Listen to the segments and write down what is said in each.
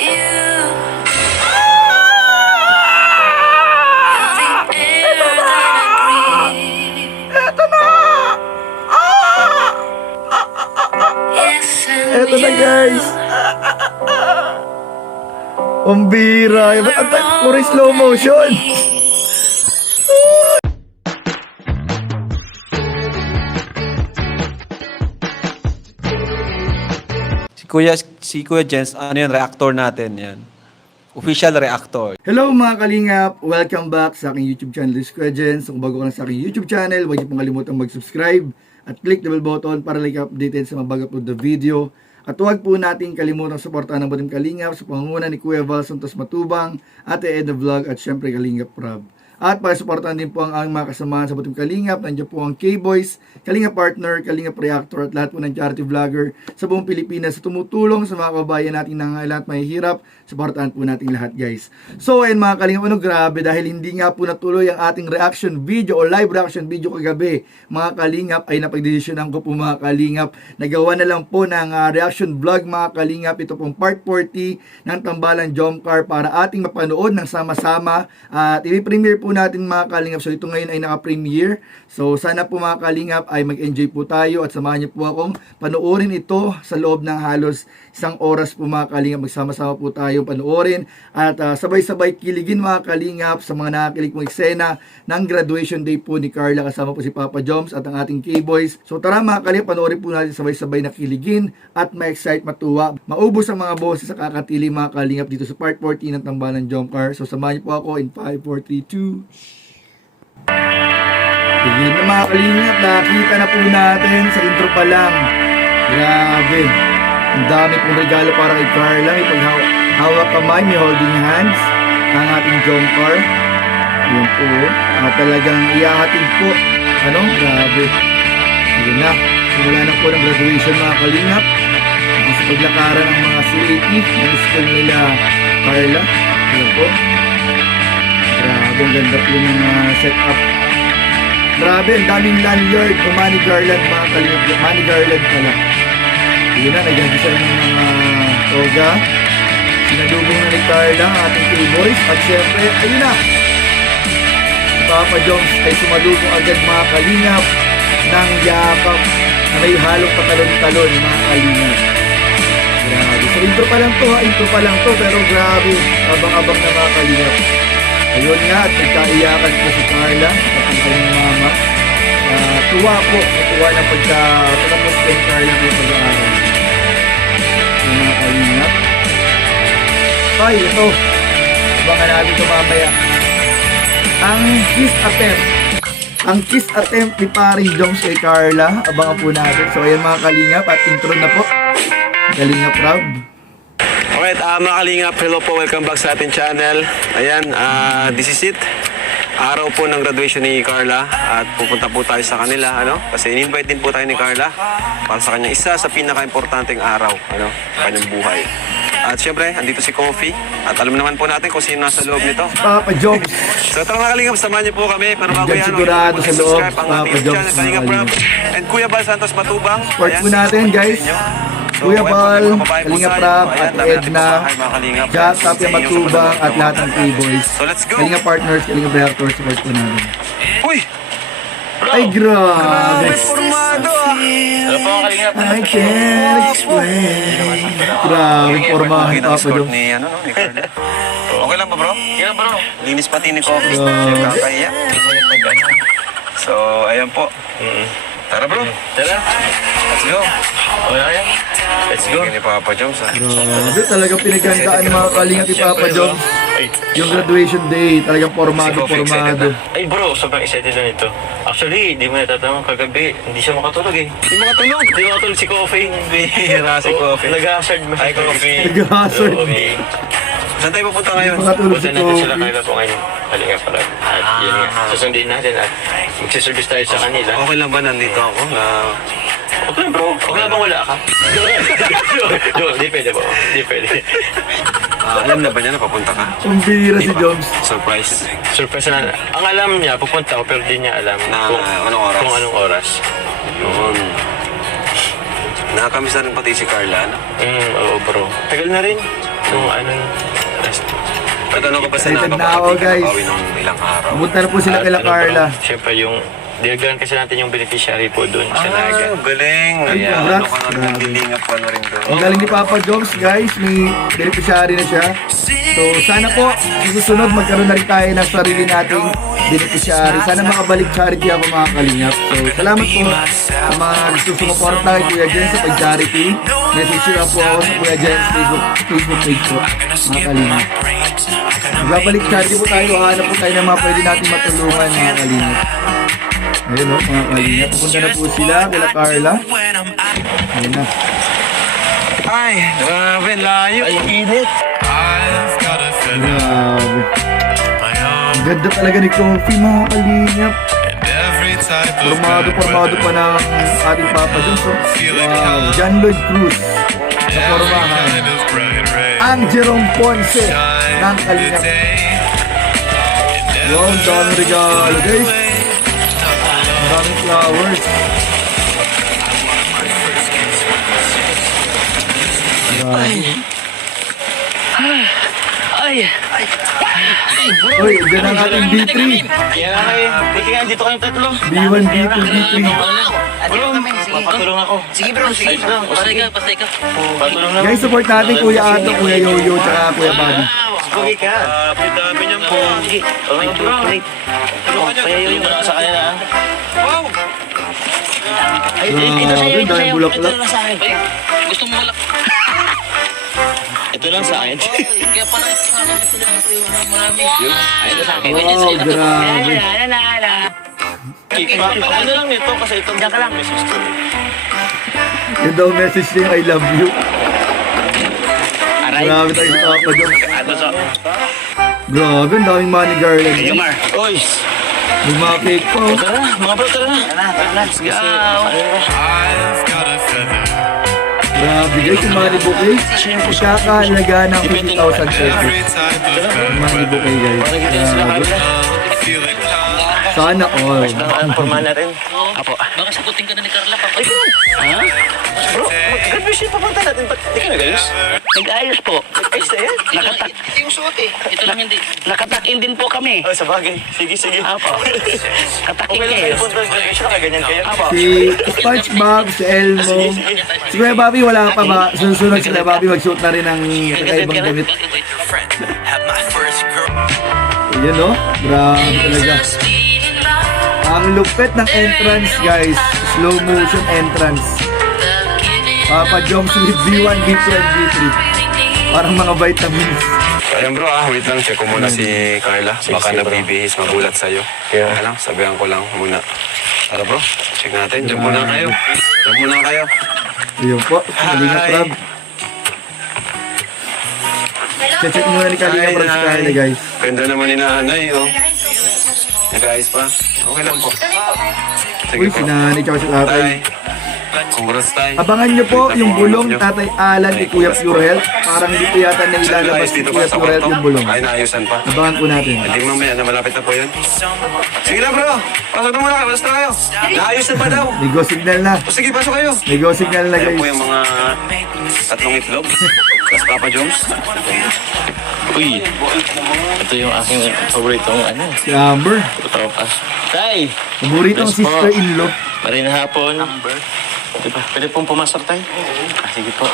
Eto na guys. Pambira. Puro slow motion. Si Kuya Jens, ano yan, reactor natin yan. Official reactor. Hello mga kalingap! Welcome back sa aking YouTube channel, This Kuya Jens. Kung bago ka lang sa aking YouTube channel, huwag niyo pong kalimutang mag-subscribe at click the bell button para like updated sa mga bago-upload na video. At huwag po natin kalimutang suportahan ng Butim Kalingap sa pangunguna ni Kuya Val Santos Matubang, Ate Edna Vlog at syempre Kalingap Rob. At para suportahan din po ang mga kasamahan sa Butim Kalingap, nandiyan po ang K-Boys, Kalingap Partner, Kalingap Reactor at lahat po ng charity vlogger sa buong Pilipinas sa tumutulong sa mga kabayan natin na lahat may hirap. Suportahan po natin lahat guys. So ayun mga Kalingap, grabe dahil hindi nga po natuloy ang ating reaction video o live reaction video kagabi. Mga Kalingap ay napagdesisyonan ko po mga Kalingap. Nagawa na lang po ng reaction vlog mga Kalingap. Ito pong part 40 ng Tambalang Jomcar para ating mapanood ng sama-sama at i-premiere po natin mga Kalingap. So ito ngayon ay naka-premiere. So sana po mga Kalingap ay mag-enjoy po tayo at samahan niyo po akong panoorin ito sa loob ng halos 1 oras po mga Kalingap. Magsama-sama po tayo panoorin at sabay-sabay kiligin mga Kalingap sa mga nakakilig mong eksena ng graduation day po ni Carla kasama po si Papa Joms at ang ating K-Boys. So tara mga Kalingap, panoorin po natin sabay-sabay na kiligin at ma-excite, matuwa, maubos ang mga boses sa kakatili mga Kalingap dito sa part 40 ng Tambalang Jomcar. So samahan niyo po ako in 5, 4, 3, 2. Tignan na mga Kalingap, nakita na po natin sa intro pa lang. Grabe, ang dami pong regalo para kay Carla. May paghawak kamay, may holding hands ng ating Jomcar. Yun po, talagang iyahatid po. Grabe. Yun na, simula na po ng graduation mga Kalingap. Sa paglakaran ng mga CAT ng school nila Carla. Yun po. Grabe, ang ganda po ng setup. Grabe, ang daming lanyard o money garland mga Kalingap. Money garland pala. Yun na, nagagisa ng mga toga. Sinalubong na ni Carla ang ating K-Boys. At syempre, ayun na. Si Papa Joms ay sumalubong agad mga Kalingap ng yakap na may halong patalon-talon mga Kalingap. Grabe. So intro pa lang to ha. Intro pa lang to. Pero grabe. Abang-abang na mga Kalingap. Ayun nga. At nagkaiyakan po si Carla at ang kanyang mama. Tuwa po. Tuwa na pagka-tapos ko yung Carla po pag-aaral. Yung mga Kalingap. Ay, ito. Abangan natin ito mamaya. Ang kiss attempt. Ang kiss attempt ni Paring Joms kay Carla. Abangan po natin. So ayan mga Kalingap. At intro na po. Kalingap Rob. Alright, mga Kalingap, hello po, welcome back sa ating channel. Ayan, this is it. Araw po ng graduation ni Carla at pupunta po tayo sa kanila, kasi in-invite din po tayo ni Carla para sa kanyang isa sa pinaka-importanteng araw, kanyang buhay. At syempre, andito si Coffee at alam naman po natin kung sino nasa loob nito. Papa Joms. So tara mga Kalingap, samahan niyo po kami. Pero bago yan, sigurado sa loob, Papa Joms. Kalingap Rob and Kuya Val Santos Matubang. Support po natin guys. Kuya Val, Kalingap Rob, at Edna, Jack, Tapia Matubang, at lahat ng K-Boys. So let's go. Kalingap Partners, Kalingap Reactors, support po natin. Uy! Ay, grabe. Formado Ano po ang Kalingap? I can't explain. Grabe, pormahan Papa Joms. Ni Carla. Okay lang ba bro? Yan bro. Linis pati ni Coffee. Kakahiya. So, ayan po. Tara bro. Tara. Let's go. Okay na yan. Let's go. Ni Papa Joms ha. Grabe, talagang pinaghandaan mga Kalingap ni Papa Joms. Yung graduation day, talagang formado. Ay bro, sobrang excited na nito. Actually, di mo natatanong kagabi, hindi siya makatulog eh. Hindi makatulog. Hindi makatulog si Coffee. Bihira si Coffee. Nag-hazard mo. Hi Coffee. Nag-hazard. Okay. Saan tayo pupunta ngayon? Makatulog si Punta natin sila Kobe. kanila po ngayon. Halika pala. At yun nga, susundin natin at magsiservice tayo sa kanila. Okay lang ba nandito ako? Okay bro, okay lang bang wala ka? Joke, di pwede po. Di pwede. Alam na ba niya na papunta ka? Pambira si Joms. Surprise. Surprise na. Ang alam niya, pupunta ako pero di niya alam Na anong oras? kung anong oras. Yun. Nakakamiss na rin pati si Carla, Oo bro. Tagal na rin. Yung ano, Tatanong ko pa sa Excited na ako, guys. ng ilang araw. Pumunta na po sila kila Carla. Siyempre yung, dinagdagan kasi natin yung beneficiary po doon sa Naga. Galing. Ay, Ano congrats. ka na rin, nagdilingap ka na rin doon. Ang galing ni Papa Joms, guys. May beneficiary na siya. So, sana po, sa susunod, magkaroon na rin tayo ng sarili nating beneficiary. Sana makabalik charity ako, mga kalingap. So, salamat po sa mga gusto sumuporta kay Kuya Jen sa pag-charity. Message nyo lang po ako sa Kuya Jen's Facebook page po, mga kalingap. Magbabalik charity po tayo. Hanap po tayo ng mga pwede natin matulungan, mga kalingap. Ayun o, mga kalingap. Pupunta na po sila, kila Carla. Ayun na. Ay, grabe, layo. Ay, init. Grabe. Ang ganda talaga ni Kofi, mga kalingap. Formado pa ng ating Papa Jones. Wow, John Lloyd Cruz na formahan. Ang Jerome Ponce ng kalingap. Wow, ang daming regalo, guys. Ang daming flowers. Grabe. Uy, dyan ang ating B3. Kaya nga kayo, buti nga dito kayong tatlo. B1, B2, B3. Papatulong ako. Sige bro, sige bro. Pasay ka. Patulong naman. Guys, support natin Kuya Ato, Kuya Yoyo, tsaka Kuya Buddy. Pogi ka. Dami niyang pogi. Oh, bro. Kaya yun yung sa kanya na. Wow! Grabe, dahil bulaklak. Gusto mo malak. Ito lang sa akin. Kaya pala marami. Ito sa akin. Wow, grabe. Ano lang nito kasi ito. Diyan ka lang. Yun daw message niya, I love you. Grabe tayo sa Papa Jones. Ito sa... Grabe, ang daming money garland. Gamar. Oy! May mga cake pa. Oh. Tara na, mga bro, tara na. Let's go. Grabe guys, yung money bouquet. Ikakahalaga ng 50,000 pesos. Yung money bouquet guys. Grabe. Sana all. Ang forma na rin. Apo. Baka sagutin ka na ni Carla, Papa. Ha? Bro, mag-graduation pa punta natin. Ba't di ka nag-ayos? Nag-ayos po. Nag-ayos na yan? Ito yung suot eh. Ito lang hindi. Nakatakin din po kami. Oh, sa bagay. Sige, sige. Apo. Katakin Okay lang kayo. kayo punta sa graduation. Nakaganyan kayo. Apo. Si SpongeBob, si Elmo. Si Kuya Bobby wala pa ba? Susunod si Kuya Bobby mag-shoot na rin ng kakaibang damit. Ayan o. Grabe talaga. Ang lupit ng entrance guys. Slow motion entrance. Papa Joms with B1, B2, and B3. Parang mga vitamins. Ayan bro wait lang, check ko muna si Carla. Baka nabibihis, magulat sa'yo. Kaya lang, sabihan ko lang muna. Tara bro, check natin. Diyan muna kayo. Diyan muna kayo. Ayun po. Kalinga Prab. Check muna ni Kalinga Prab si Carla guys. Ganda naman ni nanay, oh. Nag-ayos pa? Okay lang po. Sige Uy, po. sinanay tsaka si tatay. Tay. Congrats tay. Abangan nyo po Kita yung po, bulong alam nyo. Tatay Alan ni Kuya Pure Health. Parang dito yata na ilalabas Ayos ni dito Kuya pa sa Pure Health kwarto. yung bulong. Ay, naayusan pa. Abangan po natin. Hindi mamaya na malapit na po yun. Sige na bro, pasok na muna kayo. Basta kayo. Naayos na pa daw. May go signal na. O sige, pasok kayo. May go signal na Ayan po guys. yung mga tatlong itlog. Tapos Papa Jones. Uy, ito yung aking paboritong ano. Si Amber. Tropas. Tay! Paboritong Yes po. sister-in-law. Marin hapon. Diba? Pwede pong pumasok tayo? Sige po.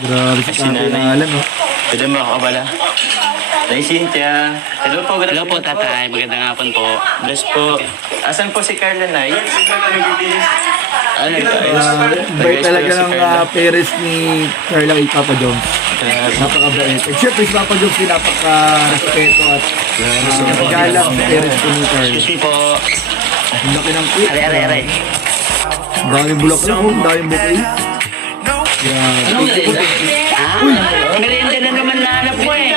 Grabe si Si Tatay nanay. Alan. Oh. Pwede mo ako abala. Tay Cynthia. Hello po. Hello po, tatay. Magandang hapon po. Bless po. Asan po si Carla Nay? Ano guys? Bait talaga ng parents ni Carla kay Papa Jones. Napakabait. At syempre si Papa Jones din napaka-respeto at galang sa parents ko ni Carla. Excuse me po. Ang laki ng cake. Aray. Ang daming bulaklak, oh. Ang daming bouquet. Grabe. Merienda na naman nahanap ko eh.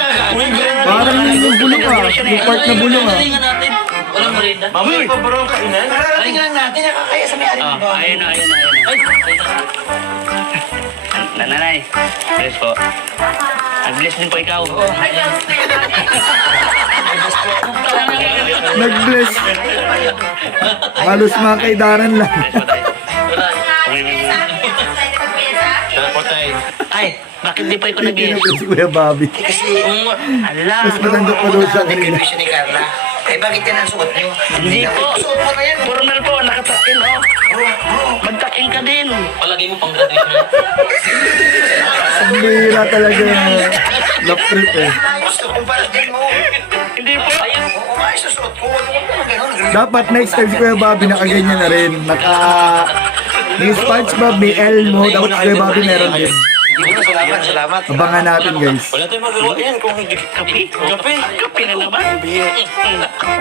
Parang yung bulong ah. Yung part na bulong ah. Galingan natin. Walang merinda. Mamaya pa bro kainan? Galingan natin. Nakakaya sa may-ari. Ayun na. Nanay. Bless po. Bless din po ikaw. Nag-bless. Halos mga kaidaran lang. Bless po tayo. Tara po tayo. Ay, bakit di pa ikaw Hindi na nag-iis? po si Kuya Bobby. Kasi, Ala, Mas matanda pa daw siya ang kanina. graduation ni Carla. Eh, bakit yan ang suot niyo? hindi po. Suot mo na yan. Formal po, nakatakin oh. Magtakin ka din. Palagay mo pang graduation. Ang bihira talaga. Love trip eh. Ayos to, kumpara din mo. Hindi po. Oo, ayos ang suot ko. Huwag mo ganun. Dapat next time si Kuya Bobby nakaganyan na rin. May SpongeBob, may Elmo. Dapat si Kuya Bobby meron din. Salamat. Abangan natin guys. Wala tayong magagawa yan kung hindi Kape? Kape na naman.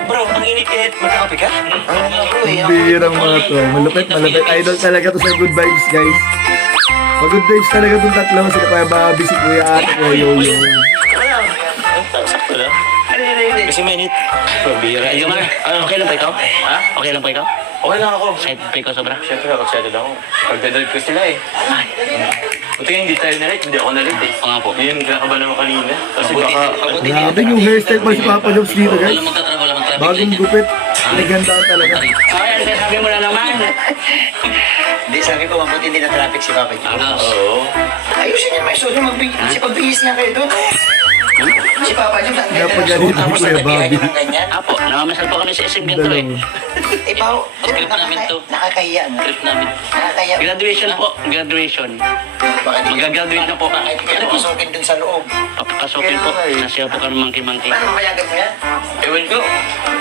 Bro, ang init. Magkakape ka? Ang bihirang mga to. Malupit. Idol talaga to sa good vibes guys. Pag good vibes talaga itong tatlo. Si Kuya Bobby, si Kuya Ate, Kuya Yoyo. Sakto lang. Kasi mainit. Pabira. Ayun nga. Okay lang pa ikaw? Ha? Okay lang pa ikaw? Okay lang ako. Excited pa ikaw sobra? Siyempre, excited ako. Pagdadrive ko sila eh. Buti nga hindi tayo na-late, hindi ako na-late eh. Oo nga po. Ngayon, kinakabahan ako kanina. Kasi baka... Grabe yung hairstyle pa si Papa Jobs dito guys. Wala magkatrabaho, wala magtrabaho. Bagong gupit. Nagandaan talaga. Ay, sabi mo na naman. Hindi, sabi ko, mabuti hindi na traffic si Papa Jones. Oo. Ayusin niya, may suot niyo. Si pagbihis niya kayo doon. Si Papa Jones, ang ganda ng Napagalit suot. ni Tapos Kuya nagbibihay Bobby. ko ng ganyan. Apo, namamasal po kami sa SM Ganto eh. Eh, Pao, Trip namin to. nakakahiya. no? Trip namin. Nakakahiya. Graduation po. Graduation. Baka di- Magagraduate na po. Bakit hindi ka napasukin dun sa loob? Papakasukin po. Nasiya po kami monkey-monkey. Paano mapayagan mo yan? Ewan ko.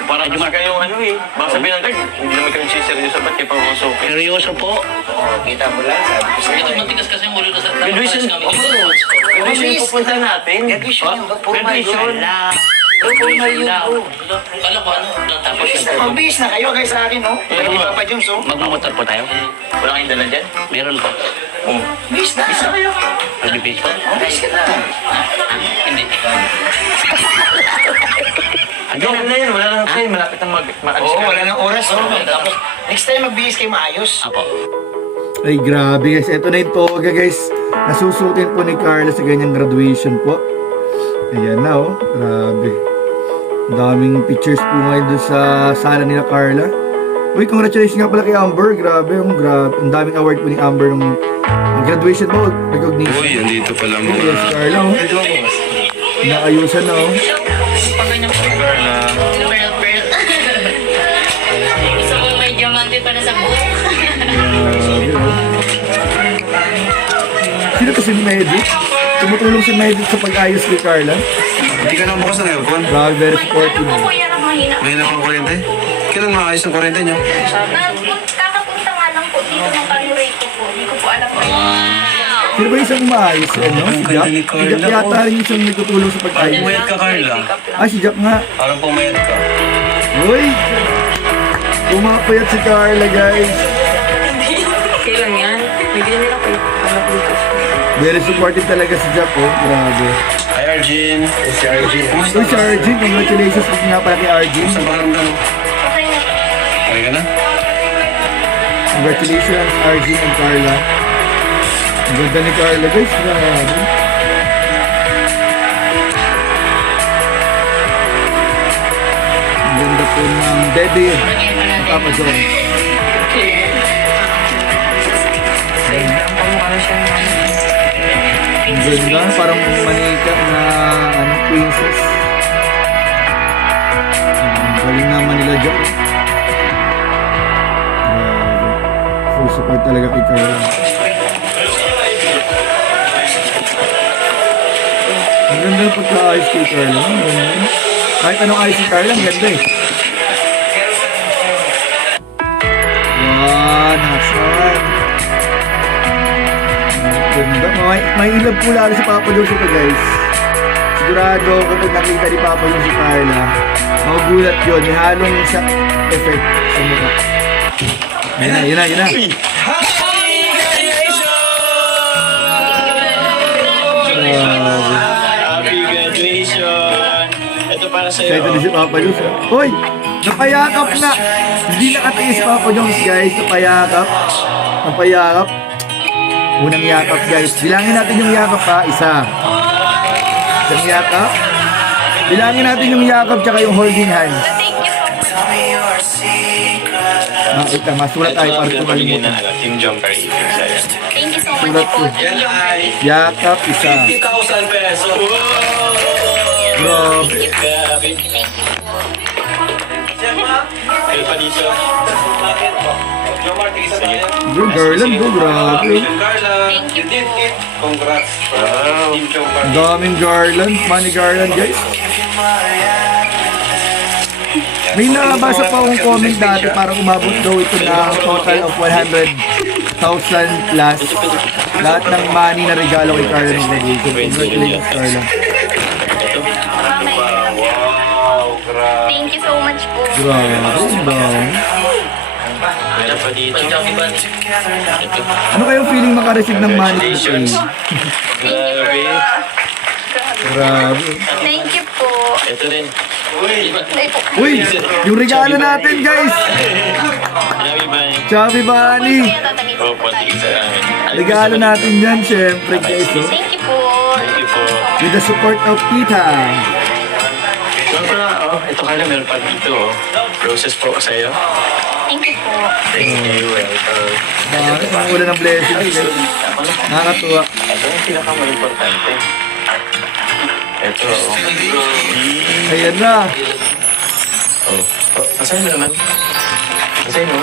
Parang kasi kayong ano eh. Baka sabihin ng guard, hindi naman kami seryoso ba't kayo papasok? Seryoso po. Oh, kita mo lang, sabi ko sa'yo. Ito, matigas kasi yung muli na sa Graduation. Graduation yung pupunta natin. Graduation Ha? yun, formal Graduation. yun. Ala. Formal yun, daw. bro. Kala ko ano. Tapos Magbihis na kayo, guys, sa akin, no? Pero ni Papa Jones, oh. magmamotor po tayo. Wala kayong dala dyan? Meron po. Oo. Bihis na. Bihis na kayo. Magbibis po. Bihis ka na. Hindi. Ganun na yun. Wala lang tayo. Malapit ang maalis Oo, ka. wala nang oras, oh. Tapos, next time magbihis kayo maayos. Apo. Ay grabe guys. Ito na yung toga guys. Nasusutin po ni Carla sa ganyang graduation po. Ayan na oh. Grabe. Ang daming pictures po ngayon doon sa sala nila Carla. Uy, congratulations nga pala kay Amber. Grabe, grabe. Ang daming award po ni Amber nung graduation mo. Recognition. Uy, andito pala mo. Ayan si Carla oh. Inaayusan na oh. Gusto mo may diamante pa na sa buhok. Grabe oh. Sino to si Medic? Tumutulong si Medic sa pag-ayos kay Carla. Hindi ka na bukas ng aircon. Grabe, very supportive. Ano po yan ang mahina? May na pang kuryente. Kailan maayos ang kuryente niyo? Kakapunta nga lang po dito ng Calorate po. Hindi ko po alam kayo. Sino ba isang maayos? Ano? Si Jack? ganda ni Si Carla, Jack yata rin isang nagtutulong sa pag-ayos. Pumayat ka, Carla. Ah, si Jack nga. Parang pumayat ka. Uy! Pumapayat si Carla, guys. Kailan yan? May ganyan nila kayo. Alam ko dito. Very supportive talaga si Jack, oh. Grabe. Hi, Arjun. Si Arjun. Uy, si Arjun. Congratulations nga pala kay Arjun. Sa pakiramdam mo? Okay na. Okay ka na? Congratulations, Arjun and Carla. Ang ganda ni Carla, guys. Grabe. Ang ganda po ng debut ng Papa Jones. Ang ganda, parang manika na princess. Ang galing naman nila dyan. Grabe. Full support talaga kay Carla. Ang ganda ng pagka-ayos kay Carla. Ang ganda. Kahit anong ayos si Carla, ang ganda eh. Wow, nasan? Ang ganda. May ilab po lalo si Papa Jones ito guys. Sigurado kapag nakita ni Papa Jones si Carla, magugulat yun. May halong shock effect sa mukha. Yun na, yun na, yun na. Happy graduation! Ito para sa'yo. Excited din si Papa Jones. Hoy! Napayakap na! Hindi nakatiis si Papa Jones guys. Napayakap. Napayakap. Unang yakap guys. Bilangin natin yung yakap ha. Isa. Isang yakap. Bilangin natin yung yakap tsaka yung holding hands. Thank you so much. Makita, masulat tayo para Ito ang tumalimutan. paligid na Team Jumper. Sa'yo. Thank you so much Sulat po. ko. Thank you, Marley. Yakap isa. 50,000 pesos. Grabe. Grabe. Thank you po. Kayo pa dito. Bakit? Jomar, tigisa tayo. Bro, garland bro, grabe. Carla, Thank you you did it. Congrats. Team Jomar. Ang daming garland, money garland guys. May nabasa pa akong comment dati parang umabot daw ito ng total of 100,000 plus. Lahat ng money na regalo kay Carla ng graduation. Congratulations Carla. Mamaya. Wow, grabe. Thank you so much po. Grabe, ang dami. Meron pa dito. Ito. Ano kayong feeling makareceive ng money today? Grabe. Grabe. Thank you po. Ito rin. Ay po. Uy, yung regalo natin guys! Grabe ba? Chubby Bunny! Kaya tatagin. Opo, tigisa namin. Regalo natin yan syempre guys. Oh. Thank you po. Thank you po. With the support of Tita. Ito Carla, meron pa dito. Roses po sa'yo. Thank you po. Thank you. Welcome. Ang ulan ng blessings guys. Nakakatuwa. Ito yung pinaka-importante. Ito. Ayan na. Oh. Asahin mo naman. Asahin mo.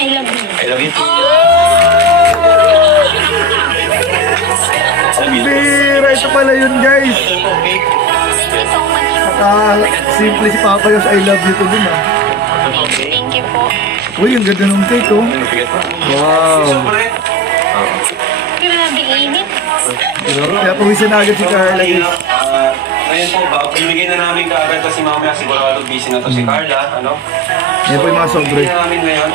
I love you. I love you too. Ang bira. Ito pala yun guys. Ito po, cake. Thank you so much. Simple si Papa yung I love you to dun ah. Ito po, cake. Thank you po. Uy, ang ganda ng cake oh. Mabigat pa. Wow. Grabe init. Kaya pawisan na agad si Carla guys. Ngayon po, bibigyan na namin kaagad kasi mamaya sigurado busy na to si Carla, ano? Yan po yung mga sobre. Bibigyan namin ngayon.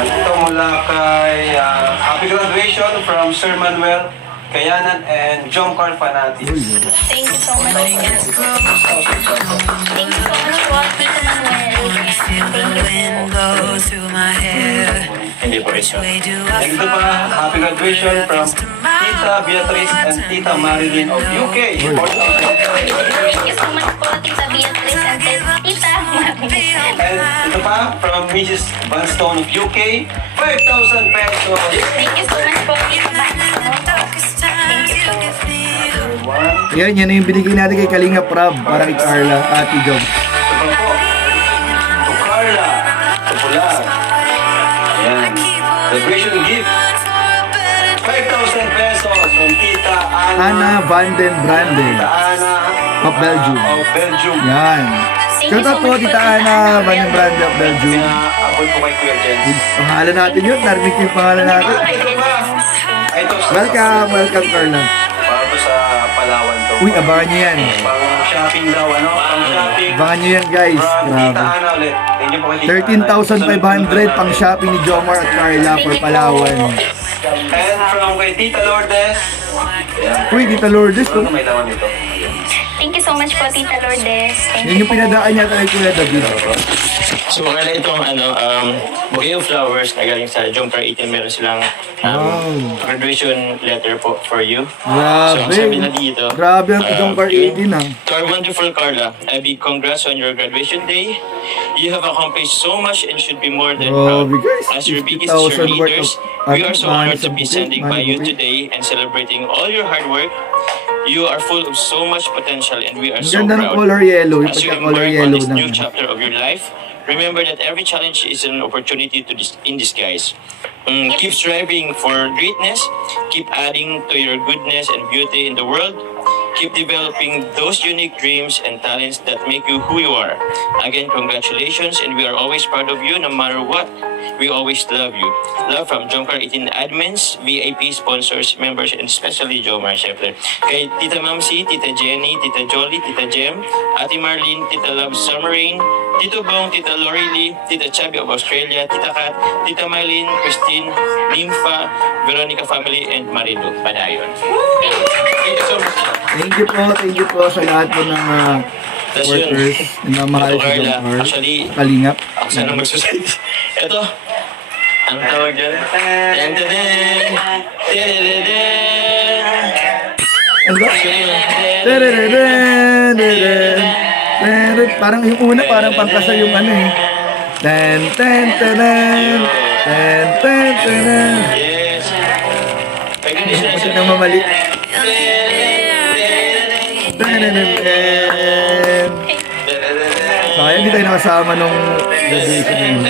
Ito mula kay Happy Graduation from Sir Manuel Kayanan and John Carl Fanati. Thank you so much. Thank you so much po, Tito Manuel. Hindi po ito. And ito pa, Happy Graduation from Tita Beatrice and Tita Marilyn of UK. Thank you so much po, Tita Beatrice and Tita Marie. And ito pa, from Mrs. Vanstone of UK, 5,000 pesos. Thank you so much po, Tita Banstone. Thank you po. Yan, yan na yung binigay natin kay Kalinga Prab para kay Carla, Ate Job. Ito pa po, to Carla, to Pulag. Ayan, graduation gift. 5,000 pesos from Tita Ana Van den Branden Tita Ana of Belgium. of Belgium. Yan. Shout out po Tita Ana Van den Branden of Belgium. Pinaapoy po kay Kuya Jens. Pangalan natin yun, narinig ko yung pangalan natin. Ito pa, ito Welcome, welcome Carla. para to sa Palawan to. Uy, abangan nyo yan. Pang shopping daw, ano? Pang shopping. Abangan nyo yan guys. From Tita Grabe. Ana ulit. Thank you po kay Tita Ana. 13,500 pang shopping ni Jomar at Carla for Palawan. And from kay Tita Lourdes. Ayan. Uy, Tita Lourdes to. Ano may laman dito? Thank you so much po, Tita Lourdes. Thank Yan you yung po. pinadaan niya kay Kuya David. So, Carla, itong bouquet of flowers na galing sa John Carl 18, meron silang Wow. graduation letter po for you. So, ang sabi na Grabe. dito, Grabe ang Jomar Car 18 ah. to our wonderful Carla, a big congrats on your graduation day. You have accomplished so much and should be more than proud. Grabe guys. As your biggest 50,000 worth cheerleaders, of we are so honored to be bouquet, standing by money you bouquet. today and celebrating all your hard work. You are full of so much potential and we are Ang so ganda ng proud. color yellow. Yung As you pagka-color embark on yellow this ng... new chapter of your life, remember that every challenge is an opportunity in disguise. Keep striving for greatness. Keep adding to your goodness and beauty in the world. Keep developing those unique dreams and talents that make you who you are. Again, congratulations, and we are always proud of you no matter what. We always love you. Love from Jomcar 18 admins, VIP sponsors, members, and especially Jomar, syempre. Kay Tita Mamsi, Tita Jenny, Tita Jolly, Tita Jem, Ate Marlene, Tita Love Summerrain, Tito Bong, Tita Lori Lee, Tita Chubby of Australia, Tita Kat, Tita Marlene, Christine, Nympha, Veronica family, and Marilu Padayon. Thank you so much. Thank you po sa lahat po ng Tas yun. workers na mahal Ito, si Carla, Jomar. actually, Kalingap. ako sana magsusunod. Ito. Ang tawag dyan. Ten, ten, ten. Ten, ten, ten. Ano ba? Terereren, tereren, tereren. Parang yung una, parang pangkasa yung ano eh. Ten, ten, tenen. Ten, ten, tenen. Yes. Muntik nang mamali. Sayang hindi tayo nakasama nung graduation na yun.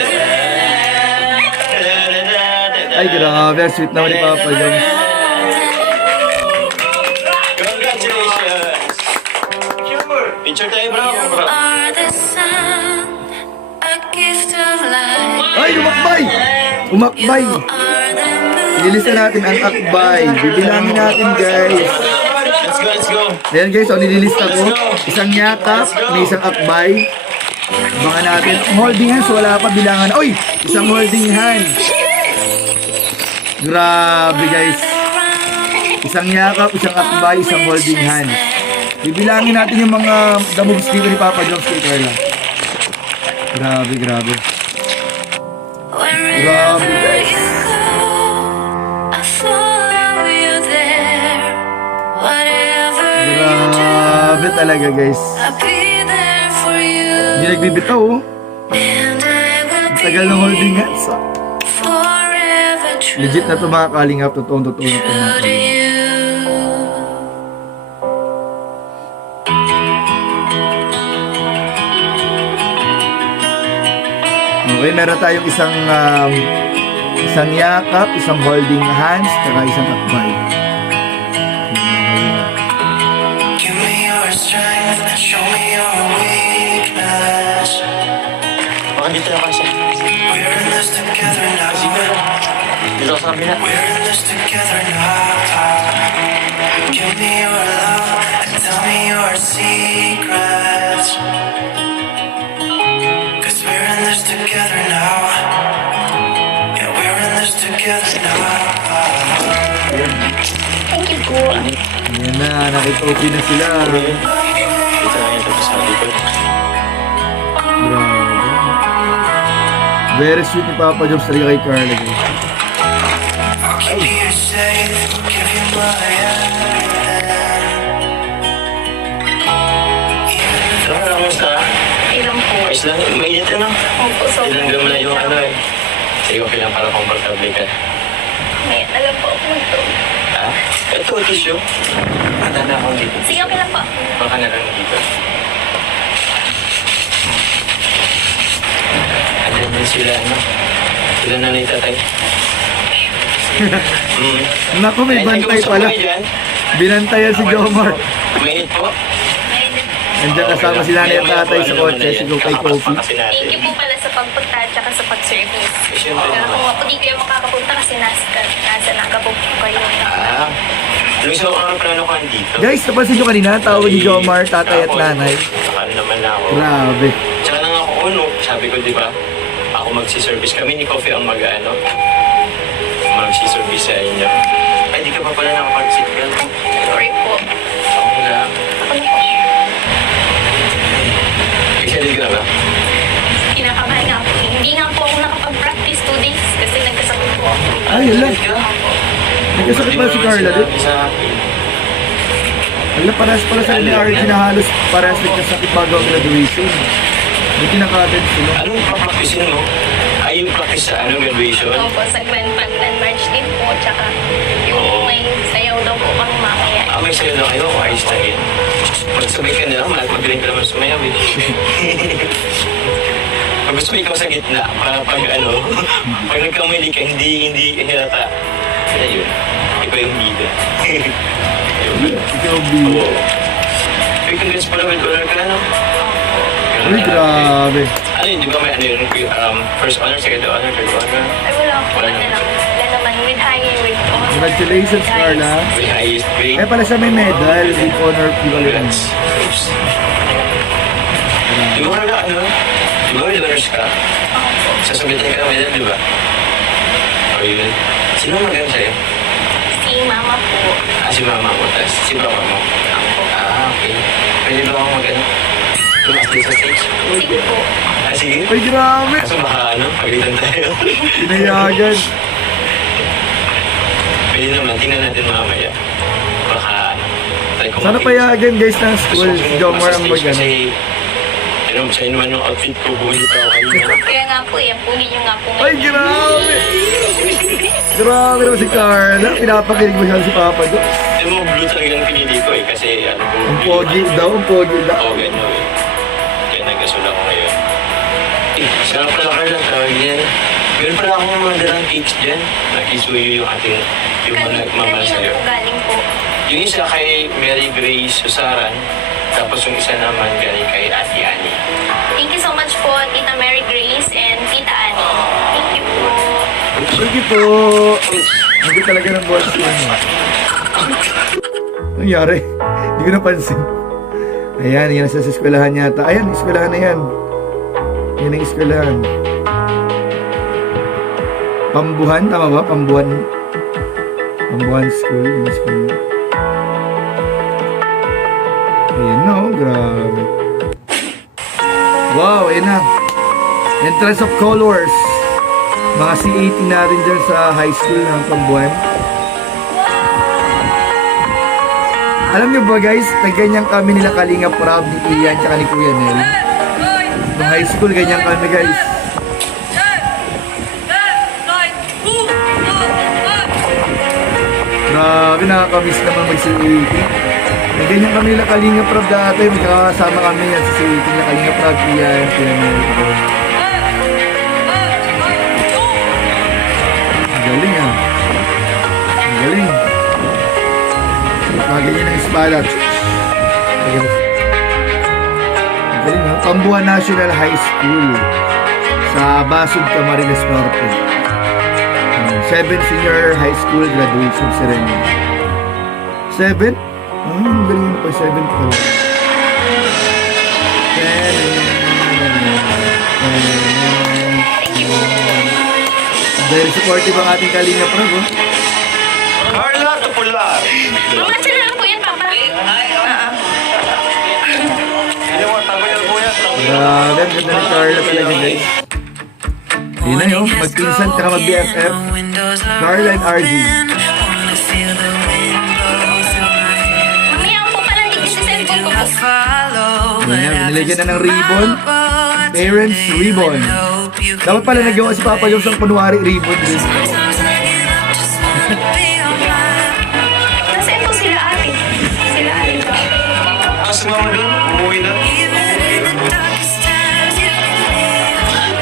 Ay, grabe. Ang sweet naman ni Papa Jones. Congratulations! Picture tayo, bro. are the sun, a gift of light. Ay, umakbay! Umakbay! Are the moon, Nilista natin ang akbay. Bibilangin natin, guys. Let's go, let's go. Ayan, guys. So, nililista ko. Isang yakap, may isang akbay. Baka natin. Holding hands, wala pa bilangan. Oy! Isang holding hands. Grabe, guys. Isang yakap, isang akbay, isang holding hands. Bibilangin natin yung mga the moves dito ni Papa Jones kay Carla. Grabe, grabe. Grabe, wherever guys. you go, I follow you there. Whatever you do, Grabe talaga, guys. I'll be there for you. Hindi nagbibitaw, oh. And I will Ang tagal ng holding hands, ah. forever true Legit na ito mga kalingap. Totoo na ito mga to kalingap. you. Okay, meron tayong isang yakap, isang holding hands, saka isang akbay. Give me your strength and show me your weakness. Baka dito na kasi. We're in this together now. Dito sa kabila. We're in this together now. Give me your love and tell me your secrets. 'Cause we're in this together now. Yeah, we're in this together now. Thank you po. Ayan na, nakita-okay na sila. Dito na yun, tapos na dito. Grabe. Very sweet ni Papa Jones talaga kay Carla, guys. I'll keep you safe, give you my Ano, kamusta? Ilang po. Ayos lang, mainit ano? Opo, so. Ilangga mo na yung ano eh. Sige, okay lang para comfortable ka. May alam po ako ito. Ha? Ito, tissue. Handa na ako dito. Sige, okay lang po. Baka na lang dito. Andiyan din sila, ano? Sila nanay tatay. Naku, may bantay pala. Binantayan si Jomar. Mainit po. Nandiyan kasama si nanay at tatay sa kotse, si Go kay Kofi. Thank you po pala sa pagpunta at saka sa pag-service. Siyempre Pero naman. kung ako di kayo makakapunta kasi nasa nakabook po kayo. Ah. Luis, ako ang plano ko dito. Guys, napansin nyo kanina, tawag ni Jomar, tatay at nanay. Ano naman na ako. Grabe. Tsaka na nga ako, no? Sabi ko, di ba? Ako magsiservice. Kami ni Coffee ang mag-ano. Magsiservice sa inyo. Ay, di ka pa pala nakapag-seatbelt. Sorry po. Okay lang. Ako na po. Excited ka na ba? Kinakabahan nga po. Hindi nga po ako nakapag-practice 2 days kasi nagkasakit po ako. Ay, yun lang. Nagkasakit pala si Carla din. Sa akin. Alam, parehas pala sa ni RG na halos parehas nagkasakit bago ang graduation. May kinakatin sila. Anong papracticein mo? Ay, yung practice sa anong graduation? Opo, sa Grand Paglan March din po. Tsaka yung may sayaw daw po kami mamaya. Ah, may sayo na kayo kung ayos na yun. Magsabay ka na lang, magaling ka naman sumayaw eh. Magsabay ka sa gitna para pag ano, pag nagkamali ka, hindi ka hilata. Kaya yun, iba yung bida. Ikaw, B. Oo. Ay, congrats pala with honor ka, no? Uy, grabe. Ano yun, di ba may ano yun, first honor, second honor, third honor? Ay, wala po. Wala Ano naman. lang. Wala naman. With high with honor. Congratulations, With Carla. With highest grade. Eh pala siya may medal with honor equivalence. Congrats. Di ba Carla, ano? Di ba may honors ka? Opo. Sasagutin ka ng medal, di ba? O yun. Sino magaling sa'yo? Si mama po. Ah, si mama mo, tas si papa mo. Ako. Ah, okay. Pwede ba ako mag-ano? Tumakti sa stage? Sige po. Ah, sige. Ay, grabe. Kaso baka ano, pagitan tayo. Pinayagan. Pwede naman, tingnan natin mamaya. Baka, try ko Sana makita. payagan guys ng Gusto school. ko Si Jomar ang stage mag-ano. kasi Pero sa naman yung outfit ko, bumili pa ako kanina. Kaya nga po, yan po ninyo nga po. Ay, grabe! Grabe naman si Carla. Pinapakilig mo siya si Papa Jo. Yung mga blue talaga ang pinili ko eh, kasi ano po. Ang pogi daw, ang pogi daw. Oo, ganyan eh. Kaya nagkasula ko ngayon. Sarap pala Carla, tawag niyan. Meron pala akong mga dalang cakes dyan. Nakisuyo yung ating, yung mga nagmamahal Kanina sa'yo. po galing po. Yung isa kay Mary Grace Susaran, tapos yung isa naman galing kay Ate Annie. Thank you so much po, Tita Mary Grace and Tita Annie. Thank you po. Sige po. Hindi talaga ng boss yun. Nangyari? Hindi ko napansin. Ayan, yan sa eskwelahan yata. Ayan, eskwelahan na yan. Yan ang eskwelahan. Pambuhan, tama ba? Pambuhan. Pambuhan School. Yung school. Ayan no, grabe. Wow, ayan na. Entrance of Colors. Mga C18 natin dyan sa high school ng Pambuhan. Alam niyo ba guys, ganyan kami nila Kalinga Prab ni Ian tsaka ni Kuya Nel. Nung high school, ganyan kami guys. Grabe, nakakamiss naman mag-C18. Ganyan kami nila Kalinga Prab dati. Magkakasama kami yan sa C18 nila Kalinga Prab, Ian, Kuya Nel. Ang galing ah. Ang galing. Ganyan ang espada. Ang galing ha. Pambuhan National High School sa Basud, Camarines Norte. 7 senior high school graduation ceremony. 7? Ang galing na pa 7 pa. Very supportive ang ating Kalinga Prab. Oh. Carla Tupular! Mga sila lang po yan, Papa. Grabe, ang ganda ni Carla talaga guys. Yun na yun, magpinsan ka mag-BFF. Carla and RG. Mamaya po pala, hindi kasi cellphone ko po. Yun na, nilagyan na ng ribbon. Parents ribbon. Dapat pala nagawa si Papa Jones ng Panuari ribbon. Nasaan po sila ate? Sila ate. As mama doon, umuwi na.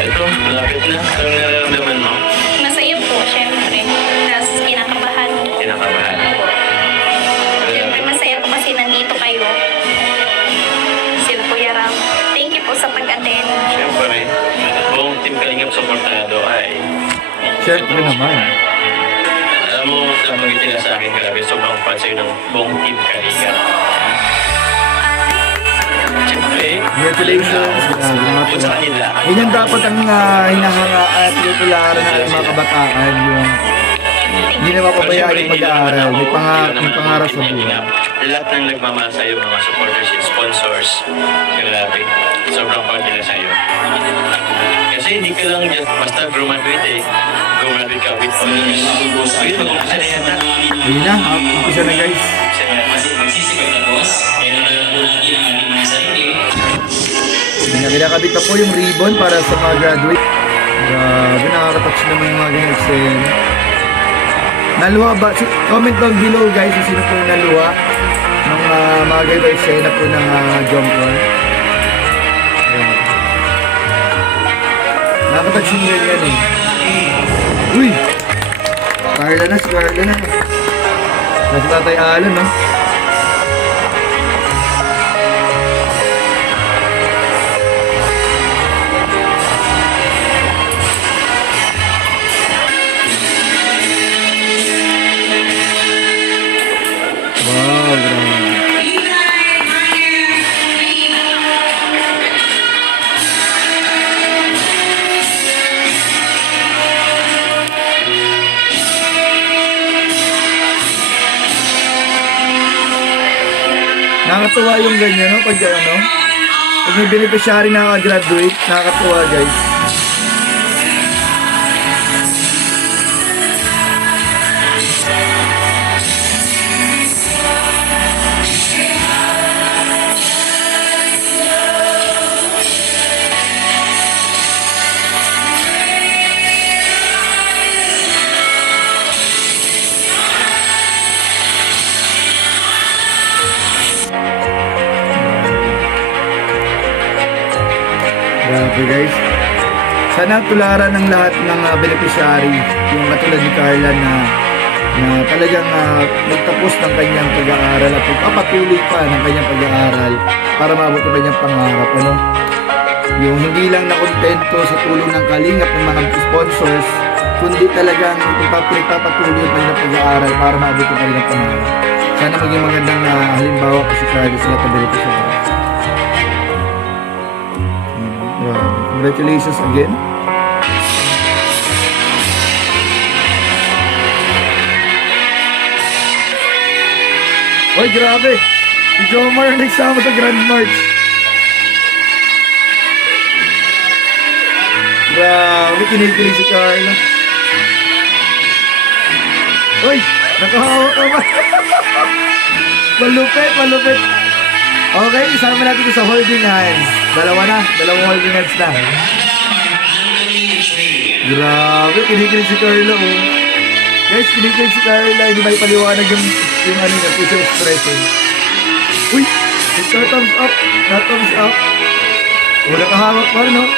Ito, malapit na. Anong nararamdaman mo? Masaya po, syempre. Tapos kinakabahan. Kinakabahan. Syempre masaya po kasi nandito kayo. Sir Kuya Ram. Thank you po sa pag-attend. Siyempre, buong team Kalingap supportado ay... Siyempre naman. Alam mo, nabanggit nila sa akin, grabe, sobrang fan sa'yo ng buong team Kalingap. Siyempre, Congratulations. bukod sa kanila. Ganyan dapat ang hinahanga at pinupularan ng mga kabataan. Yung hindi na mapabayaan yung mag-aaral. May pangarap sa buhay. Lahat ng nagmamahal sa'yo, mga supporters and sponsors, grabe, sobrang proud nila sa'yo. Kasi hindi ka lang just basta graduate eh. Graduate ka with honors. Ayun, mag-umpisa na yan ha. Ayun na, umpisa na guys. Kinakabit na po yung ribbon para sa mga graduate. Grabe, nakakatouch naman yung mga ganyan eksena. Naluha ba? Comment down below guys kung sino po yung naluha ng mga ganito eksena po ng jump run. Nakakatouch yung ganyan eh. Uy! Carla na, si Carla na. Nasa Tatay Alan no? Wow, grabe. Nakakatuwa yung ganyan, no? Pag ano, pag may beneficiary na nakagraduate, nakakatuwa guys. Grabe guys. Sana tularan ng lahat ng beneficiary, yung katulad ni Carla na talagang nagtapos ng kanyang pag-aaral at pagpapatuloy pa ng kanyang pag-aaral para maabot ang kanyang pangarap. Ano? Yung hindi lang nakontento sa tulong ng kalingap ng mga sponsors, kundi talagang ipapatuloy ang kanyang pag-aaral para maabot ang kanyang pangarap. Sana maging magandang halimbawa ko si Carla sa lahat ng beneficiary. Congratulations again. Oy, grabe! Si Jomar nagsama sa Grand March. Grabe, kinikilig si Carla. Oy, nakahawak ka ba? Malupit, malupit. Okay, isama natin ito sa holding hands. Dalawang holding hands na. Grabe, kinikilig si Carla, oh. Guys, kinikilig si Carla. Hindi may paliwanag yung ano niya, facial expression. Uy, thumbs up. Na-thumbs up. Wala kahawak pa, no?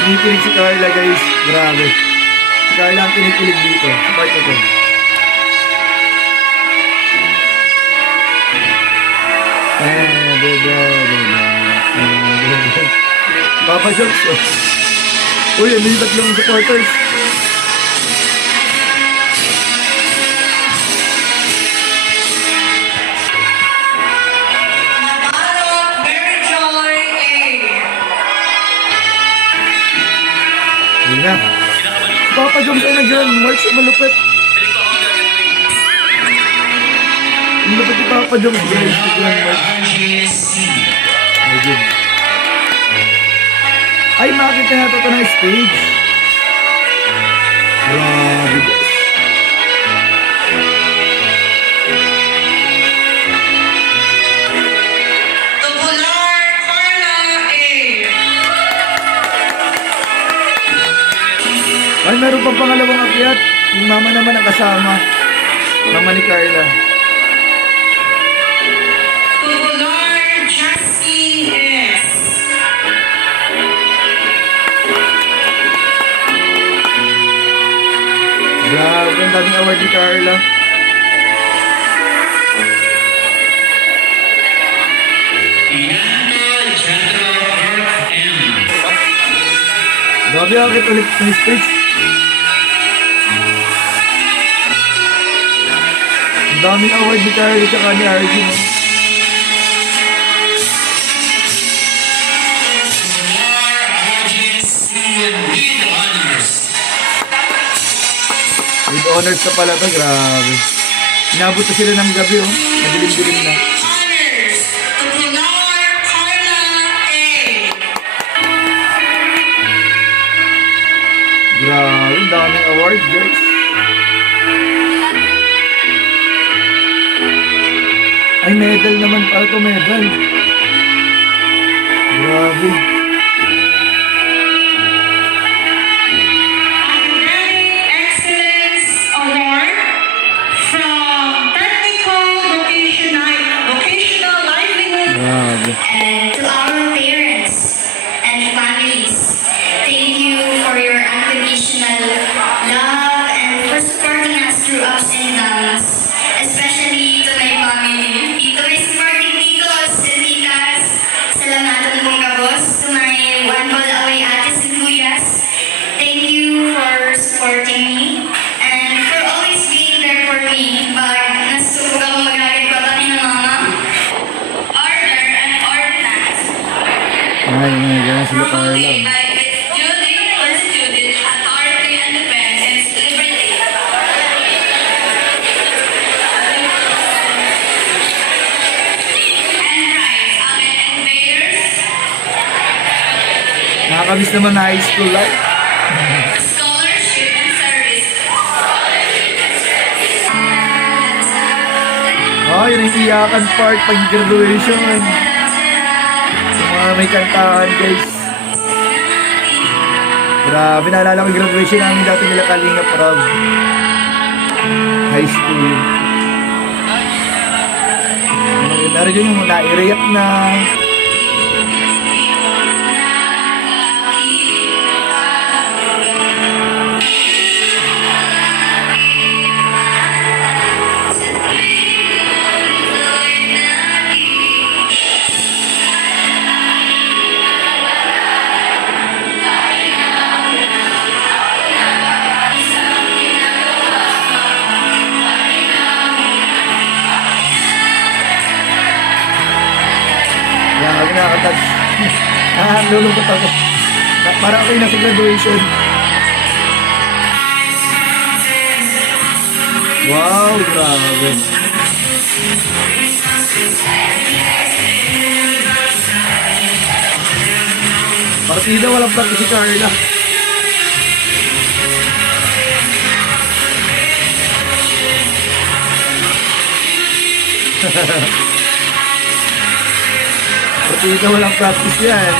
Kinikilig si Carla, guys. Grabe. Si Carla ang kinikilig dito. Sa part na to. Papa Jokes, oh. Uy, may tatlong supporters. Hindi na. Si Papa Jokes ay nag-Grand March. Malupit. Malupit si Papa Jokes, guys. Nag-Grand March. Ayun. Ay, makita na ito ng stage. Grabe, guys. Ay, meron pang pangalawang akyat. Yung mama naman ang kasama. Mama ni Carla. Grabe, ang daming award ni Carla. Grabe, akit ulit ng stage. Ang daming award ni Carla tsaka ni Arjun. With honors na pala to, grabe. Inabot na sila ng gabi, oh. Madilim-dilim na. Grabe, ang daming award, guys. Ay, medal naman pala to, medal. Grabe. And to our parents and families, thank you for your unconditional love and for supporting us through ups and downs. Especially to my family. To my supporting titos and titas, salamatan mong kabos. To my one ball away atis and kuyas, thank you for supporting me and for always being there for me. Pag nasubok ako mag-agad ko kami ng mama. Order and ordinance. Ay, ganyan sila Carla. With duly constituted authority and defense its liberty. And rights against invaders. Nakakamiss naman na high school life. Scholarship and service. Oh, yun yung iyakan part pag graduation. Sa mga may kantahan, guys. Grabe, naalala ko yung graduation namin dati nila Kalinga Prab. High school. Narinig yung naireact na. nakaka-touch. Lulungkot ako. Parang ako yung nasa graduation. Wow, grabe. Partida, walang practice si Carla. Partida, walang practice yan.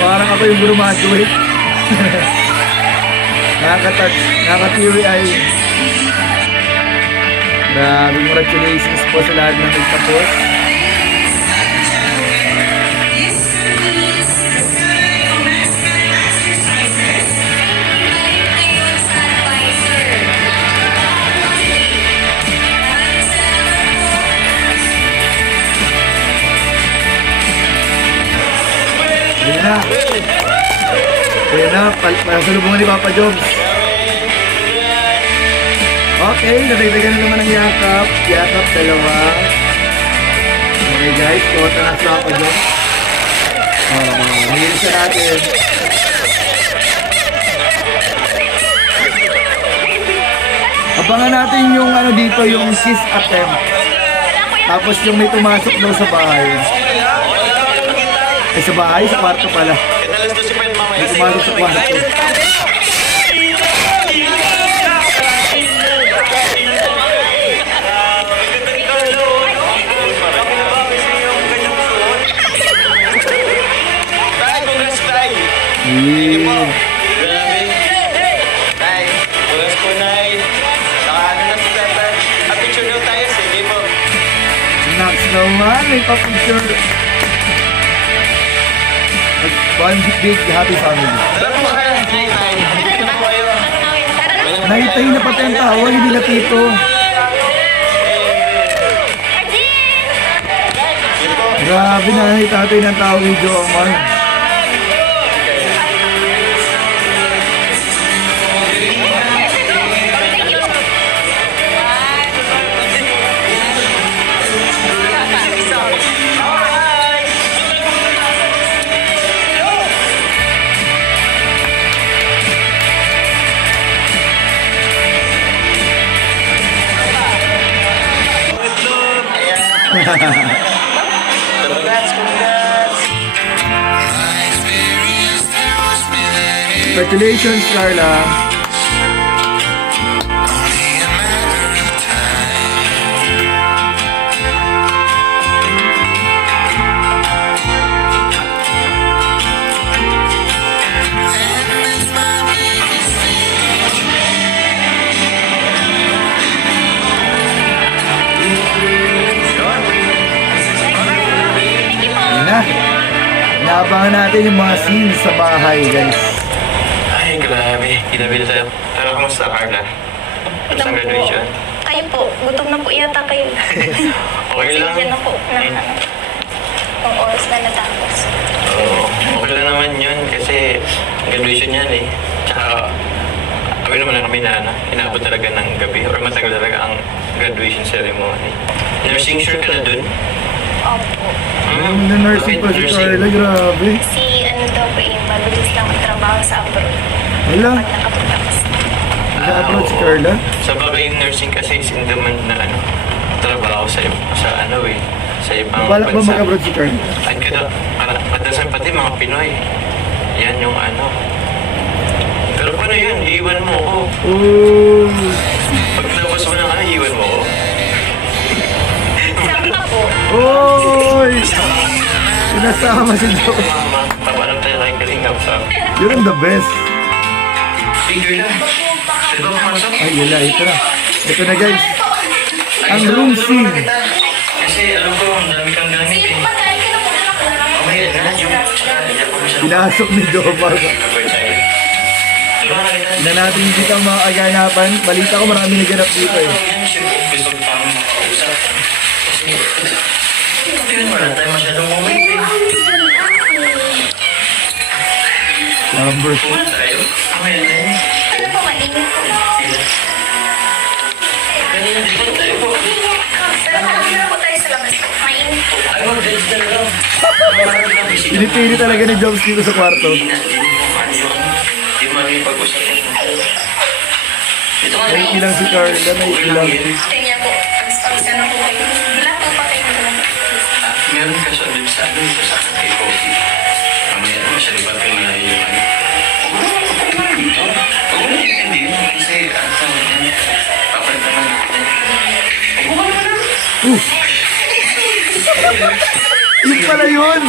Parang ako yung graduate. Nakaka-touch, nakaka-teary eye. Grabe, congratulations po sa lahat ng nagtapos. Ayan na. Ayan na, pasalubungan ni Papa Jobs. Okay, nadagdagan na naman ng yakap. Yakap, dalawa. Okay guys, kota na si Papa Jobs. Mahilig siya natin. Abangan natin yung ano dito, yung kiss attempt. Tapos yung may pumasok daw sa bahay. Ay, sa bahay, sa kwarto pala. May pumasok sa kwarto. Yeah. Next naman, may pa-picture. One big happy family. Naitay na pati ang tawa, hindi na tito. Grabe na nahitatay ng tao ni Jomar. Congratulations, Carla. Yan na. Inaabangan natin yung mga scenes sa bahay, guys. Ay, grabe. Kita-bisa tayo. Pero kamusta, Carla? Kamusta ang graduation? Kayo po, gutom na po yata kayo. Okay lang. Pasensya na po na kung oras na natapos. Oo, okay lang naman yun kasi graduation yan eh. Tsaka, kami naman na kami na inabot talaga ng gabi or matagal talaga ang graduation ceremony. Nursing sure ka na dun? Opo. Na-nursing pa si Carla, grabe. Si ano daw po yung mabilis lang magtrabaho sa abroad. Wala, Pag nakapunta ka sa nag-upload si Carla. Sa bagay yung nursing kasi is in demand na trabaho sa ano eh, sa ibang Balak ba bansa. mag-upload si Carla? At kadasan pati mga Pinoy. Yan yung ano. Pero paano yun? Iiwan mo ako. Oh, Pag labas mo ng iiwan mo ako. Sabi ka po, oy! Sinasama si Jo. Mama, papalam tayo kay Kalingap sa... Yun ang the best. Figure na. Pwede ba pumasok? Ay, wala. Ito na. Ito na guys. Ang room scene. Kasi alam ko, ang dami kang gamit eh. Okay, na yung... Pinasok ni Jomar. Na natin dito ang mga aganapan. Balita ko marami naganap dito eh. Gusto ko pa akong makausap. Kasi... Yun, wala tayo masyadong moment eh. Number 4. Wala tayo. Okay na eh. Ano po, malimit po. Kanina dito tayo po. Pero makakita po tayo sa labas. Mainit po. Ay, mag-date na lang. Marami kang bisita. Pinipili talaga ni Joms dito sa kwarto. Hindi mo rin pag-usapan. Ito nga May ilang si Carla, may ilang. Kanya po. Pag-isa na po kayo. Wala po pa kayo naman. Meron ka sa doon sa doon sa kay Coffee. Mamaya naman siya lipat ko na yung ano. Huwag mo hindi. Kasi papalit naman natin. Yung pala yun!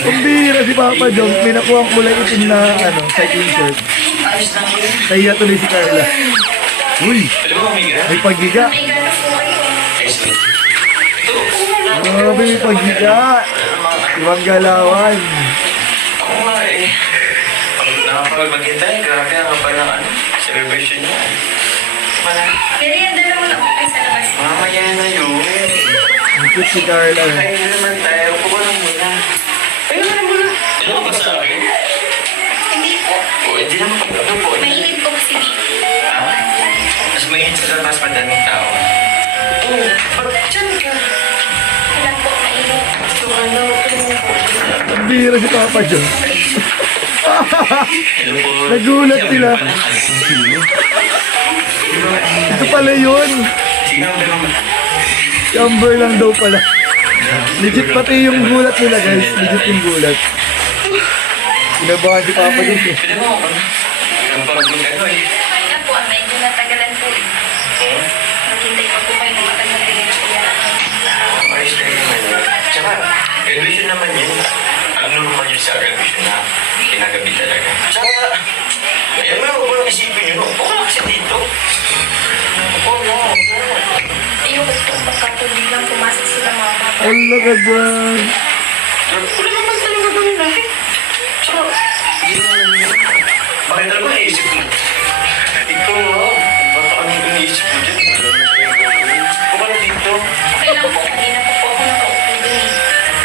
Kumbira si Papa Joms. May nakuha ang kulay itim na cycling shirt. Ayos lang yun. Kaya tuloy si Carla. Uy! Pwede ba kumiga? May paggiga. May gata po kayo. Excellent. Grabe, may paggiga. Ibang galawan. Ako nga eh. Pag nakapag-maghintay, grabe ang kapal ng celebration niya. Wala. Merienda na muna po kayo sa labas. Mamaya na yun. Ikot si Carla. Kain naman tayo. Upo lang muna. Kain naman muna. Ano ba sa akin? Hindi po. O, hindi naman pagkakas po. Mainit po kasi dito. Mas mainit sa labas, madaming tao. Oo, ba't dyan ka? Wala po, mainit. Gusto ka na, Kumbira si Papa Joms. Hello po. Nagulat sila. Ito pala yun. Sige ako naman. Number lang daw pala. Legit pati yung gulat nila guys. Legit yung gulat. Inabahan si Papa Joms eh. Pwede mo ako na. Ang parang ano eh. Okay na po, medyo natagalan po. Maghintay pa po kayo ng matagal na Ayos lang naman yun. Tsaka, graduation naman yun. Ano naman yun sa graduation na kinagabi talaga. Tsaka, kaya mo, huwag mo nang isipin yun. Upo ka lang kasi dito. Upo mo. Ayoko po pagkatuloy lang pumasok sila mga bata. Wala ka dyan. Wala naman talaga gawin natin. Tsaka, hindi naman yun. Bakit alam mo naisip mo? Ikaw, baka ano yung naisip mo dyan? Wala naman siya yung gagawin. Upo ka lang dito. Okay lang po, kanina po po ako nakaupo dun eh.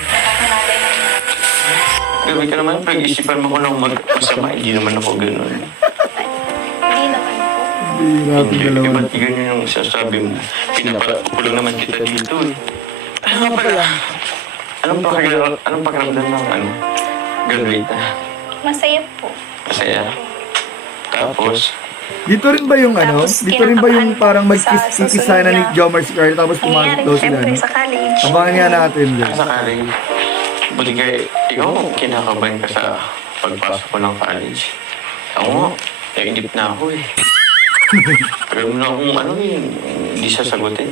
Nakakanalay na. Gawin ka naman, pag-isipan mo ko lang masama. Hindi naman ako ganun. Hindi naman po. Hindi natin Hindi, dalawa. ba't ganyan yung sasabi mo? Pinapalako lang naman kita dito eh. Ano nga pala? Anong pakiramdam ng graduate na? Masaya po. Masaya. Tapos, Dito rin ba yung Tapos, Dito rin ba yung kinakabahan parang po magkikisa na ni sa Jomar si Carla tapos pumasok daw sila? Nangyari, No? syempre, sa college. Abangan nga natin guys. sakaling, buti kayo, ikaw kinakabahan ka sa pagpasok ko ng college. Ako nga, nainip na ako eh. Alam mo na kung hindi sasagutin.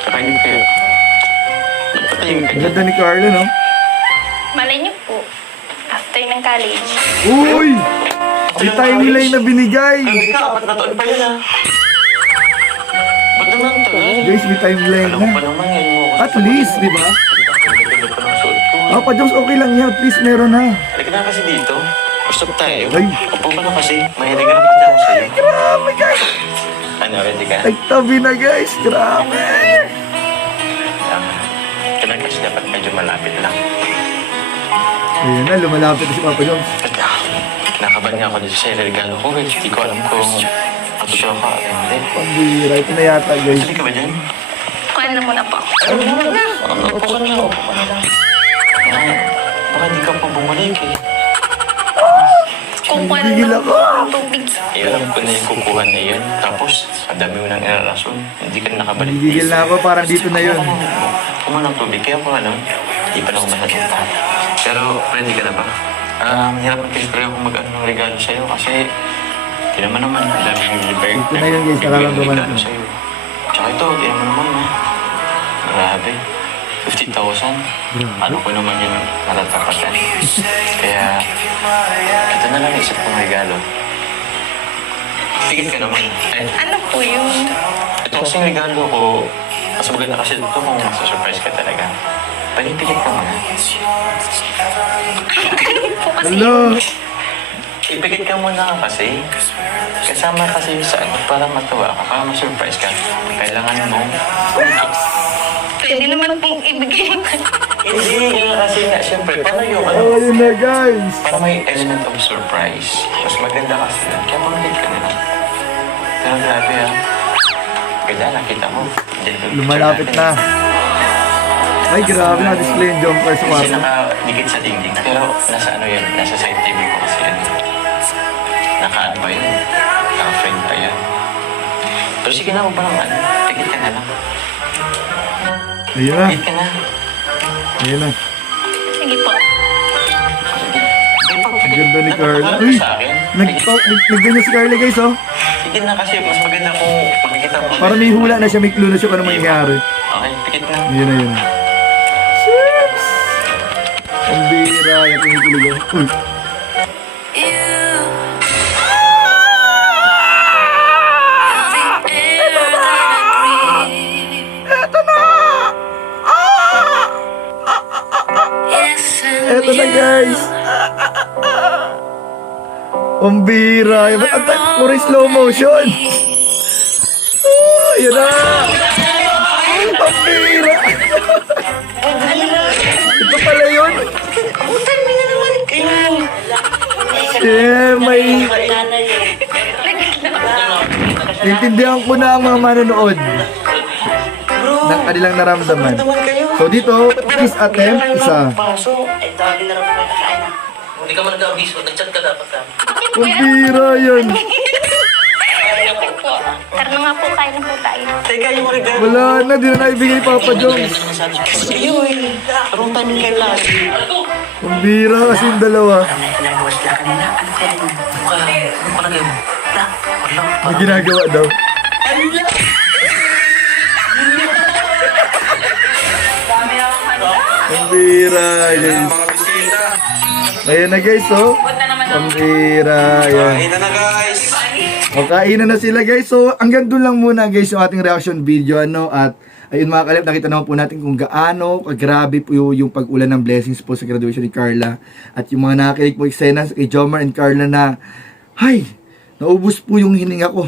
Saka hindi kaya, napatayin ka Ang dyan. ganda ni Carla, no? Malay niyo po, after ng college. Uy! Si Tiny Line na binigay! Grabe ka, 4 na taon pa yan ah. Ba't naman to? Guys, may timeline Alam ko na. pa naman yan mo. At least, di ba? Ganda pa ng suot ko. Papa Joms, okay lang yan. At least meron na. Halika na kasi dito. Usap tayo. Ay. Upo ka na kasi. Mahilig ka na pa dyan sa'yo. Grabe guys! Ano, ready ka? Nagtabi na guys! Grabe! Kailan kasi dapat medyo malapit lang. Ayan na, lumalapit na si Papa Joms. Kinakabahan nga ako dito sa regalo ko. Hindi ko alam kung matutulong ka. Hindi. Pambira, ito na yata guys. Sali ka ba dyan? Kuha na muna po. Upo ka na. Upo ka na lang. Baka hindi ka pa bumalik eh. Kung kuha na Gigil lang ako. po ang tubig. Alam ko na yung kukuha na yun. Tapos, ang dami mo nang inarason. Hindi ka na nakabalik. Gigil na ako, parang dito na yun. Kumain ng tubig. Kaya po hindi pa na ako masyadong tayo. Pero, ready ka na ba? Hirap kasi talaga kung mag-ano ng regalo sa'yo kasi hindi naman ang dami yung libay. Ito na yun, guys. Nararamdaman regalo ko. sa'yo. Tsaka ito, hindi naman grabe. 50,000. Ano ko naman yung natatapatan. Kaya, ito na lang isip kong regalo. Pikit ka naman. Eh, Ano po yun? ito kasing regalo ko. Mas maganda kasi ito kung surprise ka talaga. Pikit ka muna. Po kasi Hello. Ipikit ka muna kasi. Kasama kasi sa ano, para matuwa ka, para ma-surprise ka. Kailangan mo. pwede naman pong ibigay. Hindi, yun kasi nga, siyempre, paano yung ano? Oh, yun na guys. Para may element of surprise. Mas maganda kasi yun. Kaya pangkit ka nila. Pero grabe ah. Ganda, nakita mo. Lumalapit na. Ay, grabe na display yung jumper sa Kasi kwarto. nakadikit sa dingding. Pero nasa ano yun, nasa side TV ko kasi yan. Naka-ano pa yun. Naka-frame pa yan. Pero sige na, huwag pa naman. Tikit ka na lang. Ayun na. Tikit ka na. Ayun na. Sige po. Ang ganda ni Carla. Uy! Sa akin. Nagganyan si Carla guys, oh. Tikit na kasi, mas maganda kung pagkikita mo. Para may hula na siya, may clue na siya kung ano mangyayari. Okay, tikit na. Yun na yun. Chips! Ang bira. Yung kinikilig. Uy! Eto na guys! Ang bira. Puro slow motion. Yun na! Ang bira! Ito pala yun! Yeah, may... Intindihan ko na ang mga manonood ng kanilang naramdaman. So dito, kiss attempt, isa. Hindi ka man nag-abiso, nag-chat ka dapat ka. Ang bira yun! Tara na nga po, kain na po tayo. Teka, yung regalo. Wala na, di na naibigay ni Papa Jones. Ayun, parang timing kayo lang. Ang bira kasi yung dalawa. Nagawas lang kanina. Ano kaya mo? Ano palagay mo? Wala. May ginagawa daw. Ang bira, guys. Ayan na guys, oh. Ang bira, ayan. Ayun na guys. O, kainan na sila guys. So, hanggang doon lang muna guys yung ating reaction video, ano. At, ayun mga kalip, nakita naman po natin kung gaano kagrabe po yung pag-ulan ng blessings po sa graduation ni Carla. At yung mga nakikinig po eksena kay Jomar and Carla na, hay, naubos po yung hininga ko.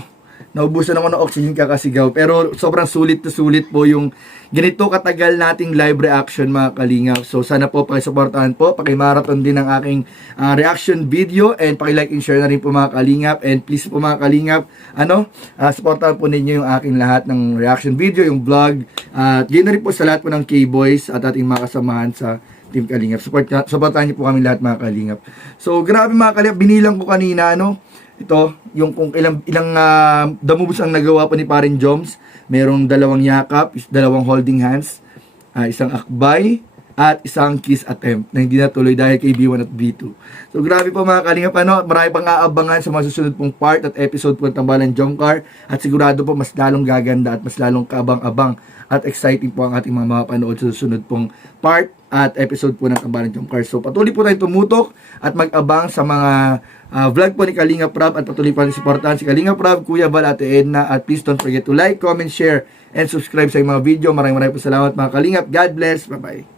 Naubusan ako ng oxygen kakasigaw. Pero sobrang sulit na sulit po yung ganito katagal nating live reaction mga kalingap. So sana po pakisuportahan po. Pakimarathon din ang aking reaction video. And pakilike and share na rin po mga kalingap. And please po mga kalingap, supportahan po ninyo yung aking lahat ng reaction video, yung vlog. At yun na rin po sa lahat po ng K-Boys at ating mga kasamahan sa Team Kalingap. Supportahan niyo po kami lahat mga kalingap. So grabe mga kalingap, binilang ko kanina, ito, yung kung ilang the moves ang nagawa pa ni Parin Joms. Merong 2 yakap, 2 holding hands, isang akbay, at isang kiss attempt na hindi natuloy dahil kay B1 at B2. So grabe po mga kalingap, marami pang aabangan sa mga susunod pong part at episode po ng Tambalan Jomcar. At sigurado po mas lalong gaganda at mas lalong kaabang-abang at exciting po ang ating mga mapanood sa susunod pong part at episode po ng Tambalan Jomcar. So patuloy po tayong tumutok at mag-abang sa mga vlog po ni Kalinga Prab at patuloy pa rin supportahan si Kalinga Prab, Kuya Val, Ate Edna, at please don't forget to like, comment, share, and subscribe sa mga video. Maraming po salamat mga Kalingap. God bless. Bye-bye.